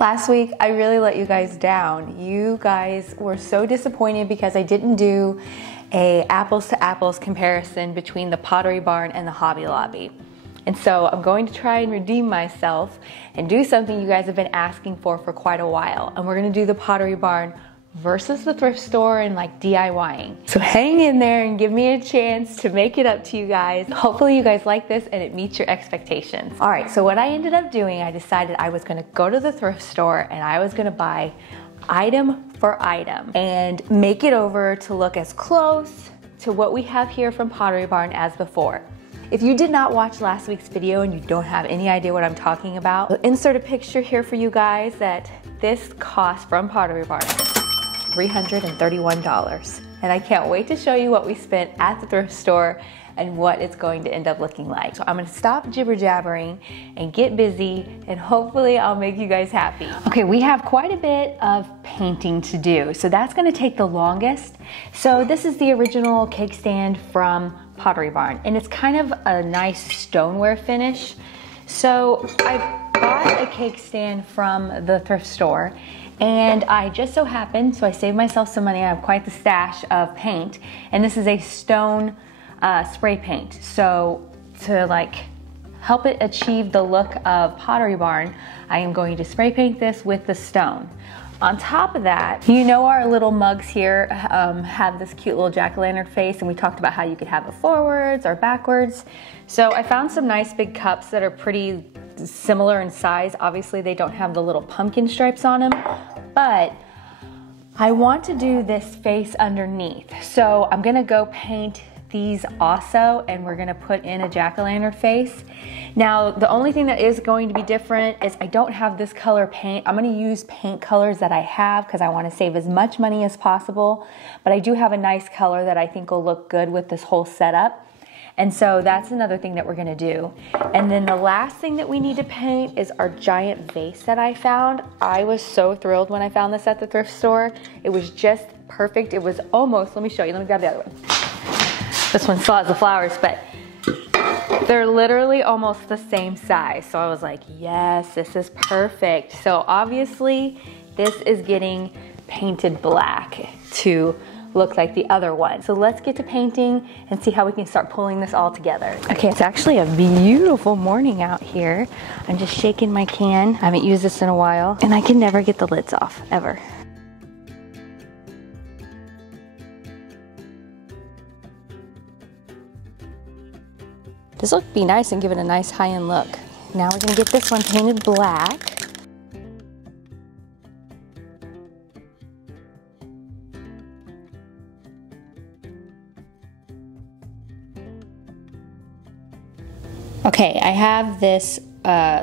Last week, I really let you guys down. You guys were so disappointed because I didn't do a apples to apples comparison between the Pottery Barn and the Hobby Lobby. And so I'm going to try and redeem myself and do something you guys have been asking for quite a while. And we're gonna do the Pottery Barn versus the thrift store and like DIYing. So hang in there and give me a chance to make it up to you guys. Hopefully you guys like this and it meets your expectations. All right, so what I ended up doing, I decided I was gonna go to the thrift store and I was gonna buy item for item and make it over to look as close to what we have here from Pottery Barn as before. If you did not watch last week's video and you don't have any idea what I'm talking about, I'll insert a picture here for you guys that this cost from Pottery Barn. $331. And I can't wait to show you what we spent at the thrift store and what it's going to end up looking like. So I'm gonna stop jibber jabbering and get busy and hopefully I'll make you guys happy. Okay, we have quite a bit of painting to do, so that's gonna take the longest. So this is the original cake stand from Pottery Barn and it's kind of a nice stoneware finish. So I bought a cake stand from the thrift store and I just so happened, so I saved myself some money. I have quite the stash of paint, and this is a stone spray paint. So to like help it achieve the look of Pottery Barn, I am going to spray paint this with the stone. On top of that, you know our little mugs here have this cute little jack-o'-lantern face, and we talked about how you could have it forwards or backwards. So I found some nice big cups that are pretty similar in size. Obviously they don't have the little pumpkin stripes on them, but I want to do this face underneath. So I'm gonna go paint these also, and we're gonna put in a jack-o'-lantern face. Now, the only thing that is going to be different is I don't have this color paint. I'm gonna use paint colors that I have because I wanna save as much money as possible, but I do have a nice color that I think will look good with this whole setup. And so that's another thing that we're gonna do. And then the last thing that we need to paint is our giant vase that I found. I was so thrilled when I found this at the thrift store. It was just perfect. It was almost, let me show you, let me grab the other one. This one still has the flowers, but they're literally almost the same size. So I was like, yes, this is perfect. So obviously this is getting painted black to look like the other one. So let's get to painting and see how we can start pulling this all together. Okay, it's actually a beautiful morning out here. I'm just shaking my can. I haven't used this in a while, and I can never get the lids off, ever. This will be nice and give it a nice high-end look. Now we're gonna get this one painted black. Okay, I have this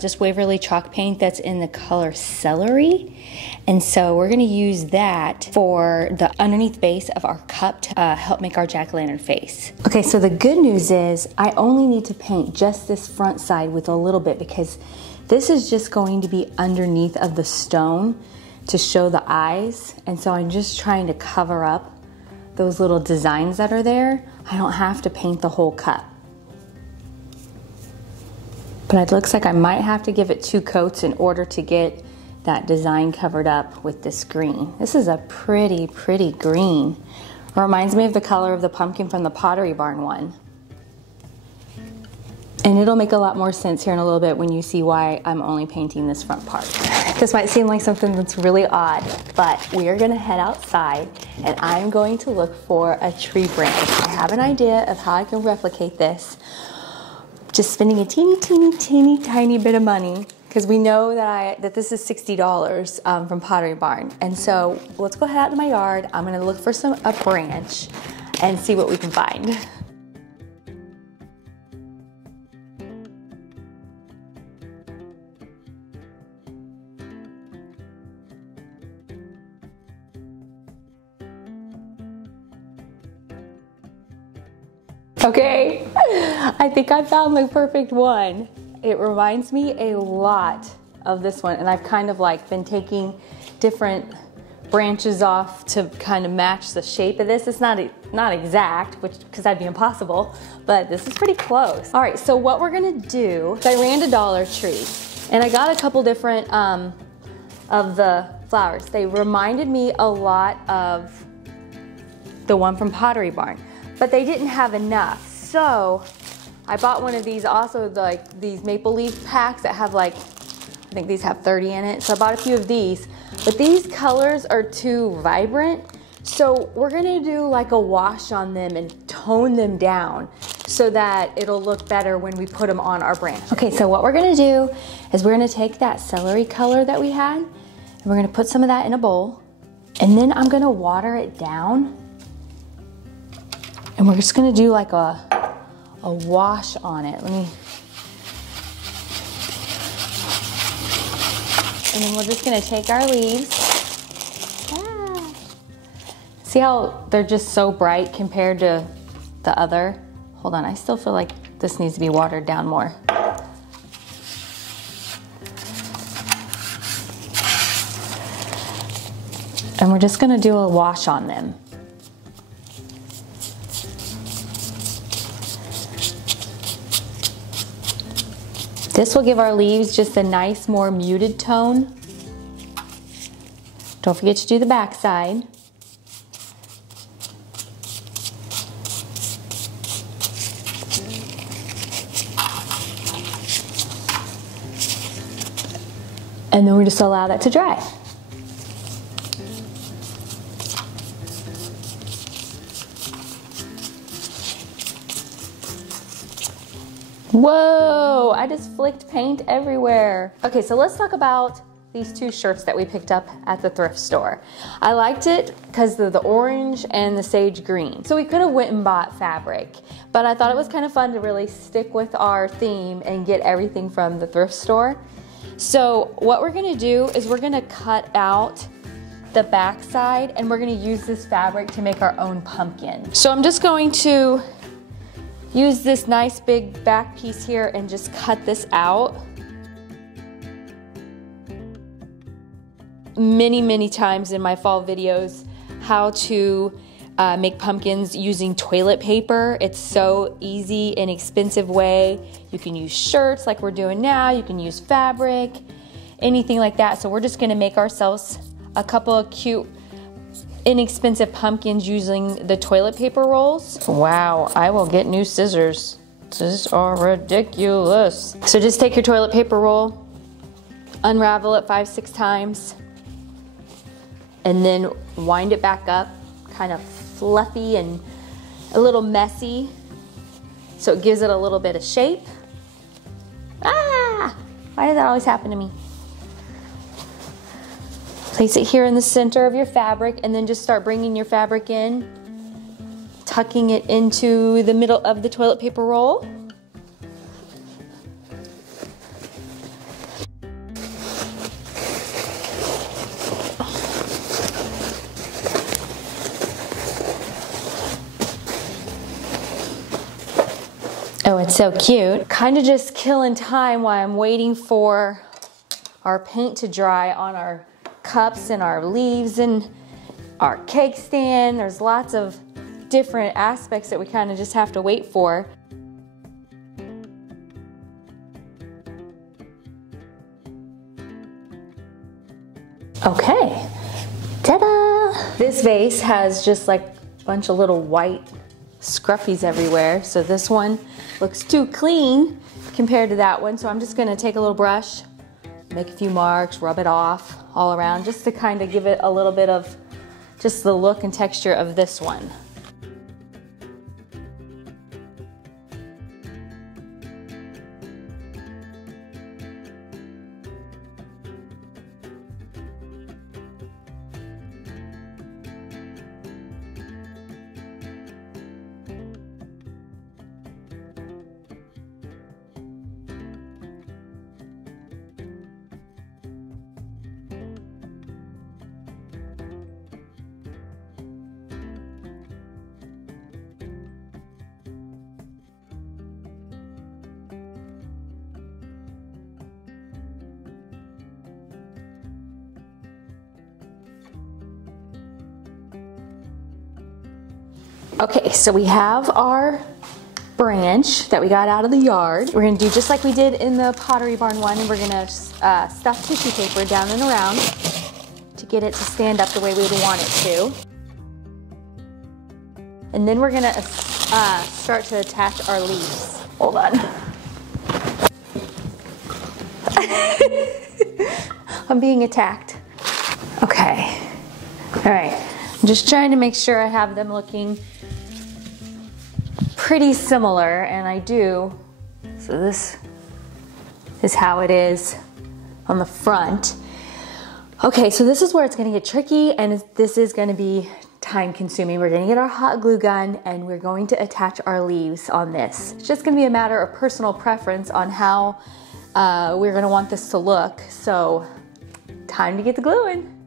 just Waverly chalk paint that's in the color Celery. And so we're gonna use that for the underneath base of our cup to help make our jack-o'-lantern face. Okay, so the good news is I only need to paint just this front side with a little bit because this is just going to be underneath of the stone to show the eyes. And so I'm just trying to cover up those little designs that are there. I don't have to paint the whole cup. But it looks like I might have to give it 2 coats in order to get that design covered up with this green. This is a pretty, pretty green. It reminds me of the color of the pumpkin from the Pottery Barn one. And it'll make a lot more sense here in a little bit when you see why I'm only painting this front part. This might seem like something that's really odd, but we are gonna head outside and I'm going to look for a tree branch. I have an idea of how I can replicate this. Just spending a teeny tiny bit of money, because we know that this is $60 from Pottery Barn. And so let's go head out to my yard. I'm gonna look for a branch and see what we can find. Okay, I think I found the perfect one. It reminds me a lot of this one, and I've kind of like been taking different branches off to kind of match the shape of this. It's not exact, because that'd be impossible, but this is pretty close. All right, so what we're gonna do, I ran to Dollar Tree, and I got a couple different of the flowers. They reminded me a lot of the one from Pottery Barn, but they didn't have enough. So I bought one of these, also like these maple leaf packs that have like, I think these have 30 in it. So I bought a few of these, but these colors are too vibrant. So we're gonna do like a wash on them and tone them down so that it'll look better when we put them on our branch. Okay, so what we're gonna do is we're gonna take that celery color that we had, and we're gonna put some of that in a bowl, and then I'm gonna water it down, and we're just gonna do like a wash on it. And then we're just gonna take our leaves. See how they're just so bright compared to the other? Hold on, I still feel like this needs to be watered down more. And we're just gonna do a wash on them. This will give our leaves just a nice, more muted tone. Don't forget to do the back side. And then we just allow that to dry. Whoa, I just flicked paint everywhere. Okay, so let's talk about these two shirts that we picked up at the thrift store. I liked it because of the orange and the sage green. So we could have went and bought fabric, but I thought it was kind of fun to really stick with our theme and get everything from the thrift store. So what we're gonna do is we're gonna cut out the back side and we're gonna use this fabric to make our own pumpkin. So I'm just going to use this nice big back piece here and just cut this out. Many times in my fall videos, how to make pumpkins using toilet paper. It's so easy, inexpensive way. You can use shirts like we're doing now. You can use fabric, anything like that. So we're just gonna make ourselves a couple of cute, inexpensive pumpkins using the toilet paper rolls. Wow, I will get new scissors. These are ridiculous. So just take your toilet paper roll, unravel it 5-6 times, and then wind it back up, kind of fluffy and a little messy, so it gives it a little bit of shape. Ah! Why does that always happen to me? Place it here in the center of your fabric and then just start bringing your fabric in, tucking it into the middle of the toilet paper roll. Oh, it's so cute. Kind of just killing time while I'm waiting for our paint to dry on our cups and our leaves and our cake stand. There's lots of different aspects that we kind of just have to wait for. Okay, ta-da! This vase has just like a bunch of little white scruffies everywhere, so this one looks too clean compared to that one. So I'm just gonna take a little brush, make a few marks, rub it off all around just to kind of give it a little bit of just the look and texture of this one. Okay, so we have our branch that we got out of the yard. We're gonna do just like we did in the Pottery Barn one, and we're gonna stuff tissue paper down and around. get it to stand up the way we would want it to. And then we're gonna start to attach our leaves. Hold on. I'm being attacked. Okay. All right. I'm just trying to make sure I have them looking pretty similar, and I do. So this is how it is on the front. Okay, so this is where it's gonna get tricky, and this is gonna be time consuming. We're gonna get our hot glue gun and we're going to attach our leaves on this. It's just gonna be a matter of personal preference on how we're gonna want this to look. So time to get the glue in.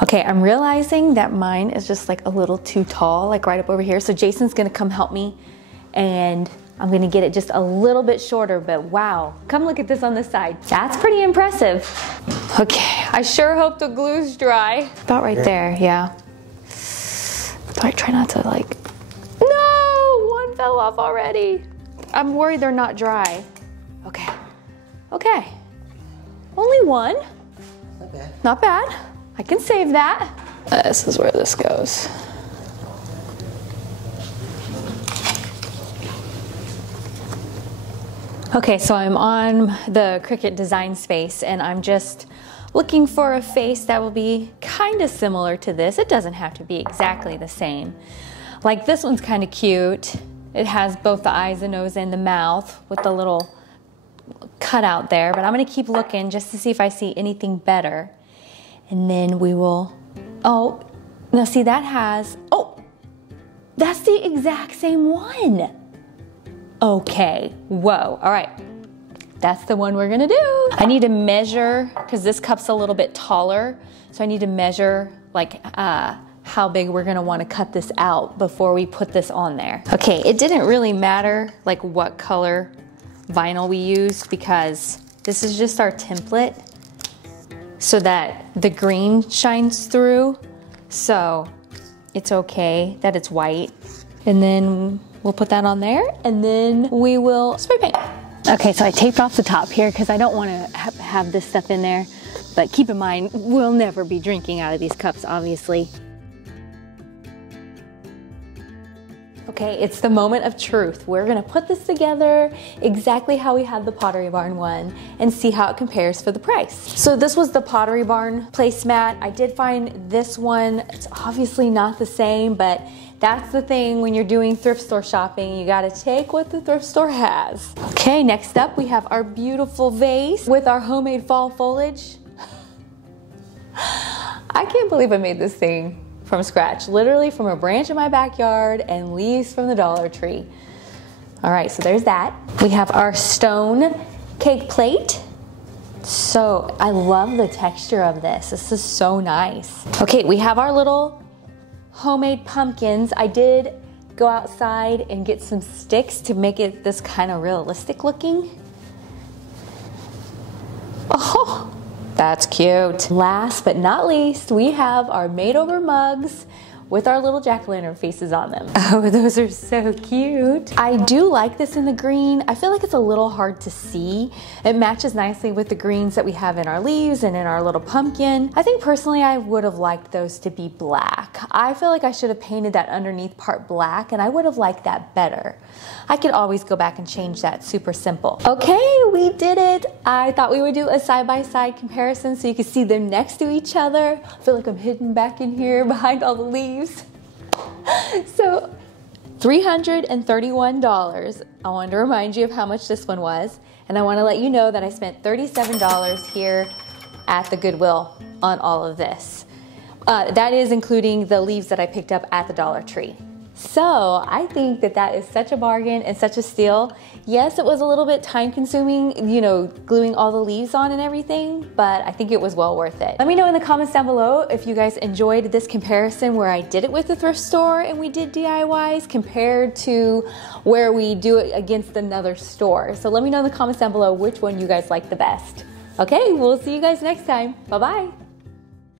Okay, I'm realizing that mine is just like a little too tall, like right up over here. So Jason's gonna come help me and I'm gonna get it just a little bit shorter, but wow, come look at this on this side. That's pretty impressive. Okay, I sure hope the glue's dry. About right there, yeah. But I try not to like, no, one fell off already. I'm worried they're not dry. Okay, okay. Only one. Not bad. Not bad. I can save that. This is where this goes. Okay, so I'm on the Cricut design space and I'm just looking for a face that will be kind of similar to this. It doesn't have to be exactly the same. Like this one's kind of cute. It has both the eyes, the nose, and the mouth with the little cutout there, but I'm gonna keep looking just to see if I see anything better. And then we will, oh, now see that has, oh, that's the exact same one. Okay, whoa, all right. That's the one we're gonna do. I need to measure, because this cup's a little bit taller, so I need to measure like how big we're gonna wanna cut this out before we put this on there. Okay, it didn't really matter like what color vinyl we used because this is just our template, so that the green shines through. So it's okay that it's white. And then we'll put that on there and then we will spray paint. Okay, so I taped off the top here because I don't want to have this stuff in there. But keep in mind, we'll never be drinking out of these cups, obviously. Okay, it's the moment of truth. We're gonna put this together exactly how we had the Pottery Barn one and see how it compares for the price. So this was the Pottery Barn placemat. I did find this one, it's obviously not the same, but that's the thing when you're doing thrift store shopping, you gotta take what the thrift store has. Okay, next up we have our beautiful vase with our homemade fall foliage. I can't believe I made this thing from scratch, literally from a branch in my backyard and leaves from the Dollar Tree. All right, so there's that. We have our stone cake plate. So I love the texture of this. This is so nice. Okay, we have our little homemade pumpkins. I did go outside and get some sticks to make it this kind of realistic looking. Oh, that's cute. Last but not least, we have our made over mugs with our little jack-o'-lantern faces on them. Oh, those are so cute. I do like this in the green. I feel like it's a little hard to see. It matches nicely with the greens that we have in our leaves and in our little pumpkin. I think personally I would have liked those to be black. I feel like I should have painted that underneath part black, and I would have liked that better. I could always go back and change that, super simple. Okay, we did it. I thought we would do a side-by-side comparison so you could see them next to each other. I feel like I'm hidden back in here behind all the leaves. So $331. I wanted to remind you of how much this one was, and I want to let you know that I spent $37 here at the Goodwill on all of this. That is including the leaves that I picked up at the Dollar Tree. So I think that that is such a bargain and such a steal. Yes, it was a little bit time consuming, you know, gluing all the leaves on and everything, but I think it was well worth it. Let me know in the comments down below if you guys enjoyed this comparison where I did it with the thrift store and we did DIYs compared to where we do it against another store. So let me know in the comments down below which one you guys like the best. Okay, we'll see you guys next time. Bye-bye.